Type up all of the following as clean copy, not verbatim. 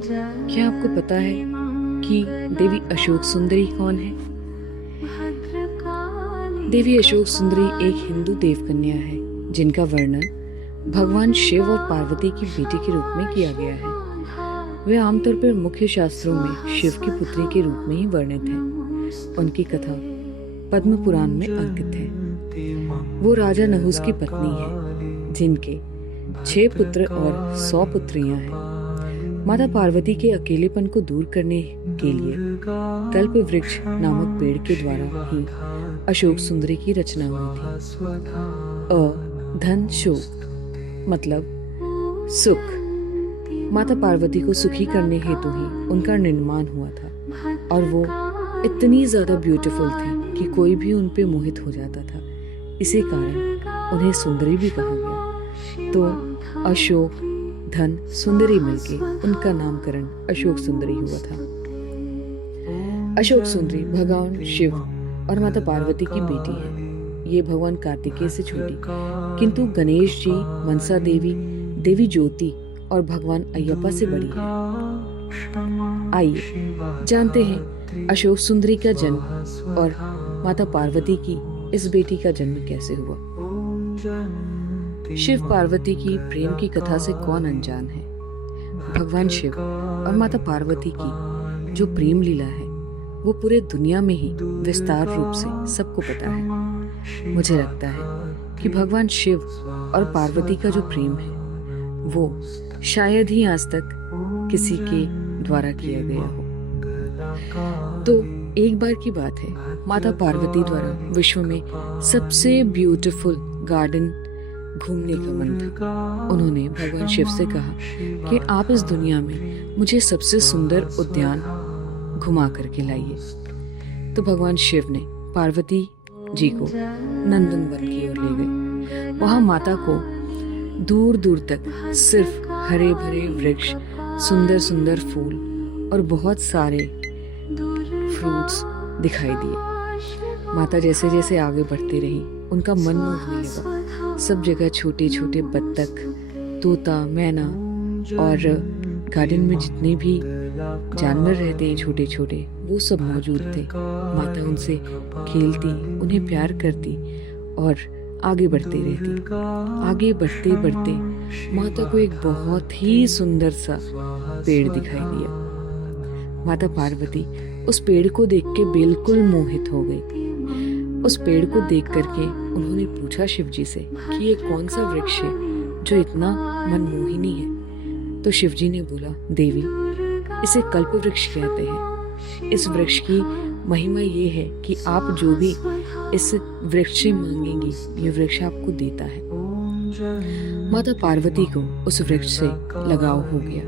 क्या आपको पता है कि देवी अशोक सुंदरी कौन है? देवी अशोक सुंदरी एक हिंदू देवकन्या है जिनका वर्णन भगवान शिव और पार्वती की बेटी के रूप में किया गया है। वे आमतौर पर मुख्य शास्त्रों में शिव की पुत्री के रूप में ही वर्णित है। उनकी कथा पद्म पुराण में अंकित है। वो राजा नहुस की पत्नी है जिनके 6 पुत्र और 100 पुत्रियां हैं। माता पार्वती के अकेलेपन को दूर करने के लिए कल्प वृक्ष नामक पेड़ के द्वारा ही अशोक सुंदरी की रचना हुई थी। धन शोक मतलब सुख। माता पार्वती को सुखी करने हेतु ही उनका निर्माण हुआ था और वो इतनी ज्यादा ब्यूटीफुल थी कि कोई भी उन पे मोहित हो जाता था। इसी कारण उन्हें सुंदरी भी कहा गया। तो अशोक धन सुंदरी मिलके उनका नामकरण अशोक सुंदरी हुआ था। अशोक सुंदरी भगवान शिव और माता पार्वती की बेटी है। ये भगवान कार्तिकेय से छोटी किंतु गणेश जी, मनसा देवी, देवी ज्योति और भगवान अयप्पा से बड़ी है। आइए जानते हैं अशोक सुंदरी का जन्म और माता पार्वती की इस बेटी का जन्म कैसे हुआ। शिव पार्वती की प्रेम की कथा से कौन अनजान है। भगवान शिव और माता पार्वती की जो प्रेम लीला है वो पूरे दुनिया में ही विस्तार रूप से सबको पता है। मुझे लगता है कि भगवान शिव और पार्वती का जो प्रेम है वो शायद ही आज तक किसी के द्वारा किया गया हो। तो एक बार की बात है, माता पार्वती द्वारा विश्व में सबसे ब्यूटीफुल गार्डन घूमने का मन था। उन्होंने भगवान शिव से कहा कि आप इस दुनिया में मुझे सबसे सुंदर उद्यान घुमा करके लाइए। तो भगवान शिव ने पार्वती जी को नंदनवन की ओर ले गए। वहां माता को दूर दूर तक सिर्फ हरे भरे वृक्ष, सुंदर सुंदर फूल और बहुत सारे फ्रूट्स दिखाई दिए। माता जैसे जैसे आगे बढ़ती रही उनका मन मोहने लगा। सब जगह छोटे छोटे बत्तख, तोता, मैना और गार्डन में जितने भी जानवर रहते हैं छोटे छोटे वो सब मौजूद थे। माता उनसे खेलती, उन्हें प्यार करती और आगे बढ़ती रहती। आगे बढ़ते बढ़ते माता को एक बहुत ही सुंदर सा पेड़ दिखाई दिया। माता पार्वती उस पेड़ को देख के बिल्कुल मोहित हो गई। उस पेड़ को देख करके उन्होंने पूछा शिव जी से कि ये कौन सा वृक्ष है जो इतना मनमोहिनी है। तो शिव जी ने बोला, देवी इसे कल्प वृक्ष कहते हैं। इस वृक्ष की महिमा ये है कि आप जो भी इस वृक्ष से मांगेंगी ये वृक्ष आपको देता है। माता पार्वती को उस वृक्ष से लगाव हो गया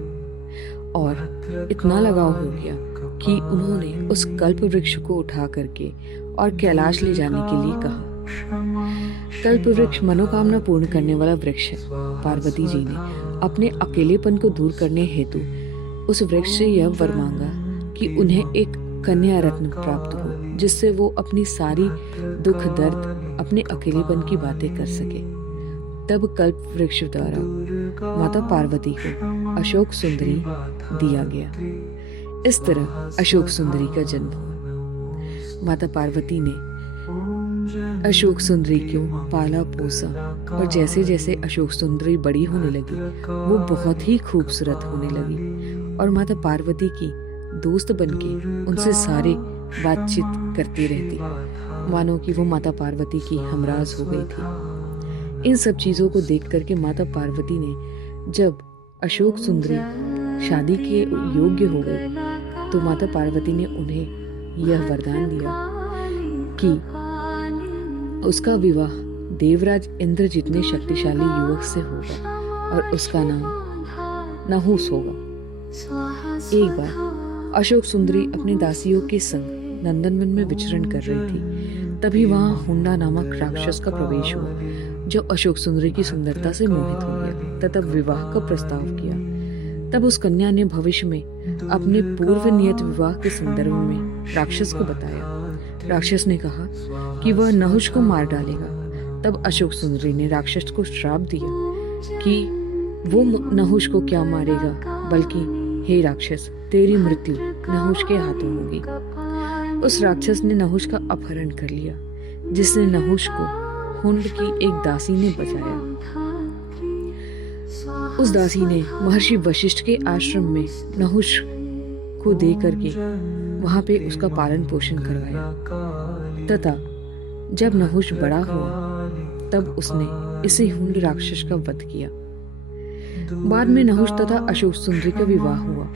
और इतना लगाव हो गया कि उन्होंने उस कल्प वृक्ष को उठा करके और कैलाश ले जाने के लिए कहा। कल्प वृक्ष मनोकामना पूर्ण करने वाला वृक्ष है। पार्वती जी ने अपने अकेलेपन को दूर करने हेतु उस वृक्ष से यह वर मांगा कि उन्हें एक कन्या रत्न प्राप्त हो जिससे वो अपनी सारी दुख दर्द, अपने अकेलेपन की बातें कर सके। तब कल्प वृक्ष द्वारा माता पार्वती को अशोक सुंदरी दिया गया। इस तरह अशोक सुंदरी का जन्म हुआ। माता पार्वती ने अशोक सुंदरी को पाला पोसा और जैसे जैसे अशोक सुंदरी बड़ी होने लगी वो बहुत ही खूबसूरत होने लगी और माता पार्वती की दोस्त बनके उनसे सारे बातचीत करती रहती, मानो कि वो माता पार्वती की हमराज हो गई थी। इन सब चीजों को देख करके माता पार्वती ने जब अशोक सुंदरी शादी के योग्य हो गई तो माता पार्वती ने उन्हें यह वरदान दिया कि उसका विवाह देवराज इंद्र जितने शक्तिशाली युवक से होगा और उसका नाम नहुस होगा। एक बार अशोक सुंदरी अपनी दासियों के संग नंदनवन में विचरण कर रही थी। तभी वहां हुंडा नामक राक्षस का प्रवेश हुआ जो अशोक सुंदरी की सुंदरता से मोहित हो गया तथा विवाह का प्रस्ताव किया। तब उस कन्या ने भविष्य में अपने पूर्व नियत विवाह के संदर्भ में राक्षस को बताया। राक्षस ने कहा कि वह नहुस को मार डालेगा। तब अशोक सुंदरी ने राक्षस को श्राप दिया कि वो नहुस को क्या मारेगा बल्कि हे राक्षस, तेरी मृत्यु नहुष के हाथों होगी। उस राक्षस ने नहुष का अपहरण कर लिया, जिसने नहुष को हुंड की एक दासी ने बचाया। उस दासी ने महर्षि वशिष्ठ के आश्रम में नहुष को दे करके वहां पे उसका पालन पोषण करवाया, तथा जब नहुष बड़ा हुआ तब उसने इसी हुंड राक्षस का वध किया। बाद में नहुष तथा अशोक सुंदरी का विवाह हुआ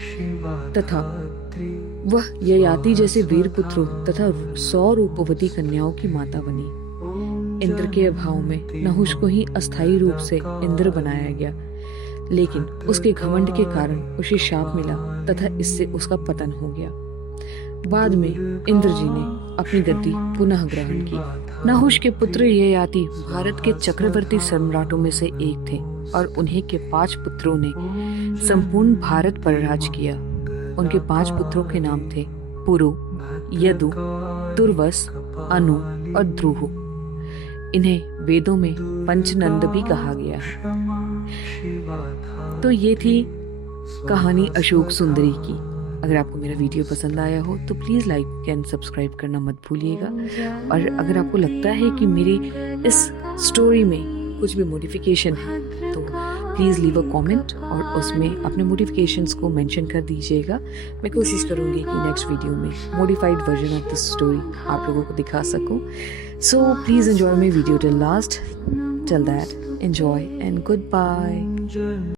तथा वह ययाति जैसे वीर पुत्रों तथा 100 रूपवती कन्याओं की माता बनी। इंद्र के अभाव में नहुष को ही अस्थायी रूप से इंद्र बनाया गया, लेकिन उसके घमंड के कारण उसे शाप मिला तथा इससे उसका पतन हो गया। बाद में इंद्र जी ने अपनी गद्दी पुनः ग्रहण की। नहुष के पुत्र ययाति भारत के चक्रवर्ती सम्राटों में से एक थे और उन्हीं के 5 पुत्रों ने संपूर्ण भारत पर राज किया। उनके 5 पुत्रों के नाम थे पुरु, यदु, तुर्वस, अनु और ध्रुव। इन्हें वेदों में पंचनंद भी कहा गया है। तो ये थी कहानी अशोक सुंदरी की। अगर आपको मेरा वीडियो पसंद आया हो तो प्लीज़ लाइक एंड सब्सक्राइब करना मत भूलिएगा। और अगर आपको लगता है कि मेरी इस स्टोरी में कुछ भी मॉडिफिकेशन है तो प्लीज़ लीव अ कमेंट और उसमें अपने मॉडिफिकेशंस को मेंशन कर दीजिएगा। मैं कोशिश करूँगी कि नेक्स्ट वीडियो में modified version of this story आप लोगों को दिखा सकूँ। So please enjoy my video till last. Till that, enjoy and good bye.